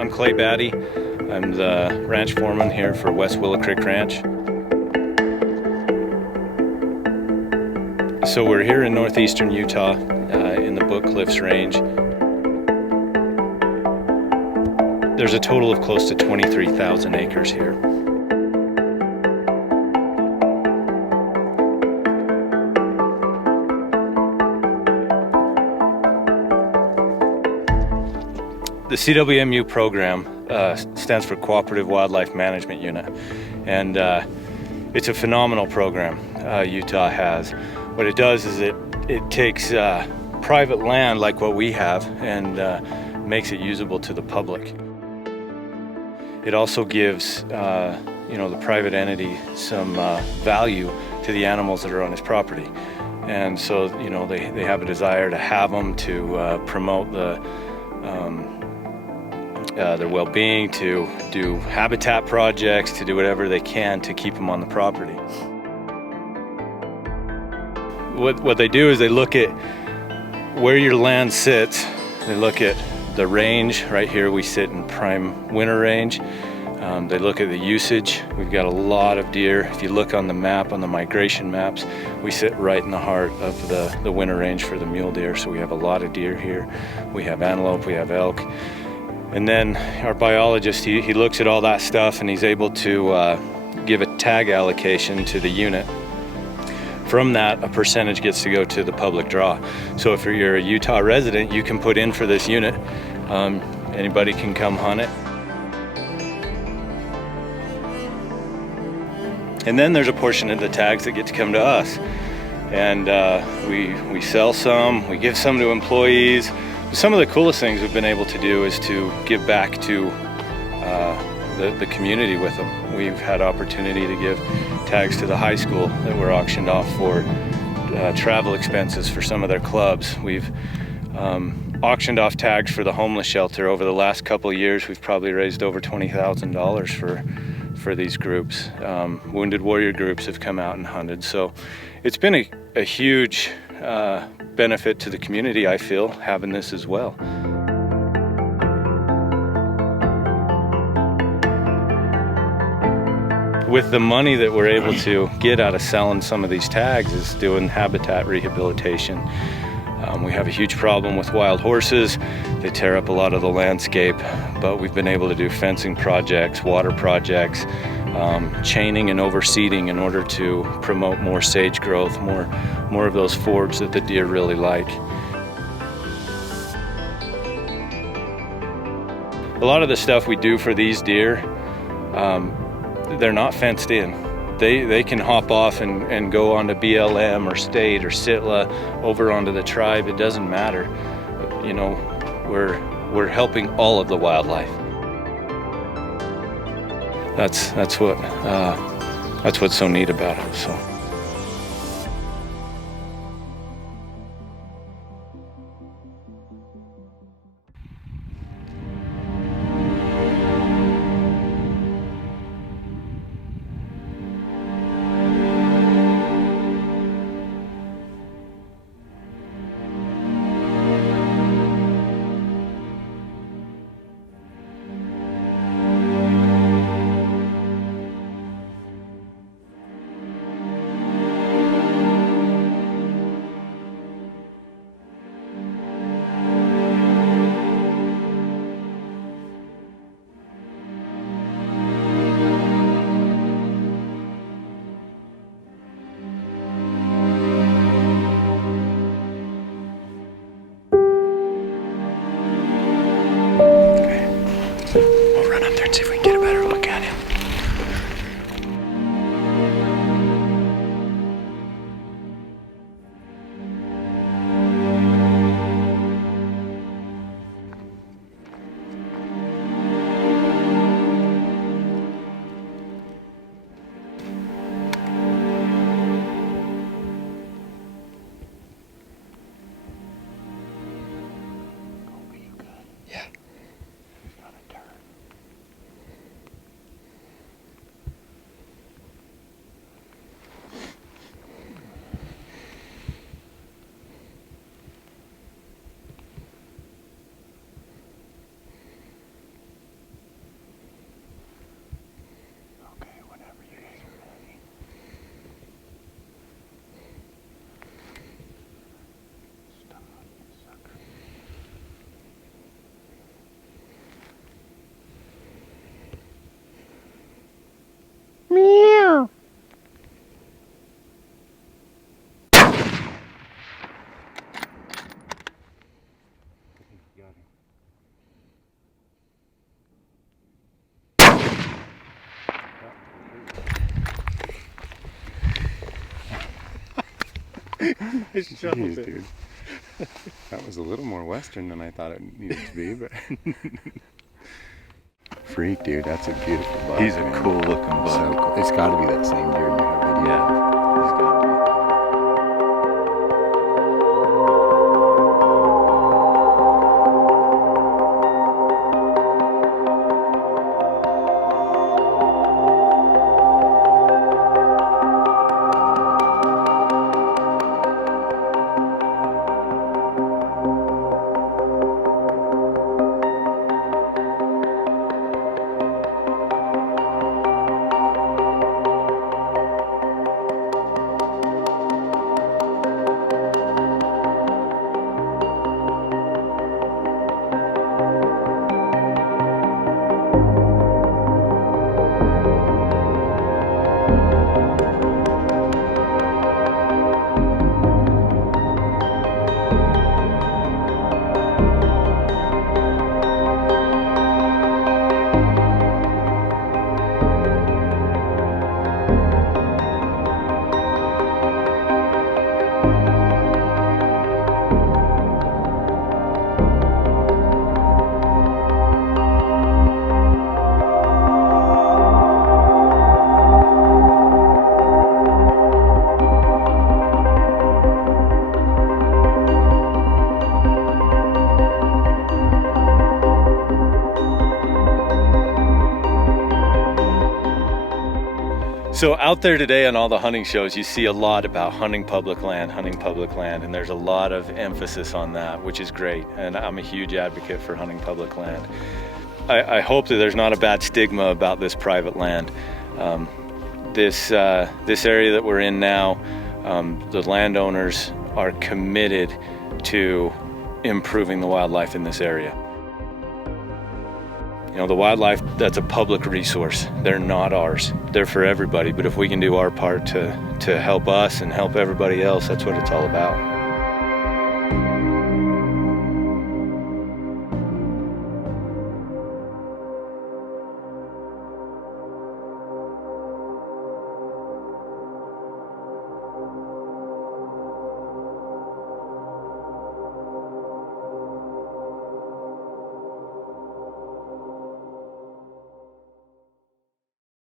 I'm Clay Batty. I'm the ranch foreman here for Wwcr Ranch. So we're here in northeastern Utah in the Book Cliffs Range. There's a total of close to 23,000 acres here. The CWMU program stands for Cooperative Wildlife Management Unit, and it's a phenomenal program Utah has. What it does is it takes private land like what we have and makes it usable to the public. It also gives the private entity some value to the animals that are on his property, and so they have a desire to have them to promote their well-being, to do habitat projects, to do whatever they can to keep them on the property. What they do is they look at where your land sits. They look at the range. Right here we sit in prime winter range. They look at the usage. We've got a lot of deer. If you look on the map, on the migration maps, we sit right in the heart of the winter range for the mule deer, so we have a lot of deer here. We have antelope, we have elk. And then our biologist, he looks at all that stuff and he's able to give a tag allocation to the unit. From that, a percentage gets to go to the public draw. So if you're a Utah resident, you can put in for this unit. Anybody can come hunt it. And then there's a portion of the tags that get to come to us. And we sell some, we give some to employees. Some of the coolest things we've been able to do is to give back to the community with them. We've had opportunity to give tags to the high school that were auctioned off for travel expenses for some of their clubs. We've auctioned off tags for the homeless shelter. Over the last couple of years, we've probably raised over $20,000 for these groups. Wounded warrior groups have come out and hunted. So it's been a huge benefit to the community, I feel, having this as well. With the money that we're able to get out of selling some of these tags is doing habitat rehabilitation. We have a huge problem with wild horses. They tear up a lot of the landscape, but we've been able to do fencing projects, water projects, chaining and overseeding in order to promote more sage growth, more of those forage that the deer really like. A lot of the stuff we do for these deer, they're not fenced in. They can hop off and go onto BLM or state or Sitla over onto the tribe. It doesn't matter. We're helping all of the wildlife. That's what's so neat about it. So. See if we can get a better look at him. Yeah. Jeez, dude. That was a little more western than I thought it needed to be, but freak, dude, that's a beautiful buck. He's a cool looking buck. So cool. It's got to be that same deer you have video. Yeah, he's got to be. So out there today on all the hunting shows, you see a lot about hunting public land, and there's a lot of emphasis on that, which is great. And I'm a huge advocate for hunting public land. I hope that there's not a bad stigma about this private land. This area that we're in now, the landowners are committed to improving the wildlife in this area. You know, the wildlife, that's a public resource. They're not ours. They're for everybody. But if we can do our part to help us and help everybody else, that's what it's all about.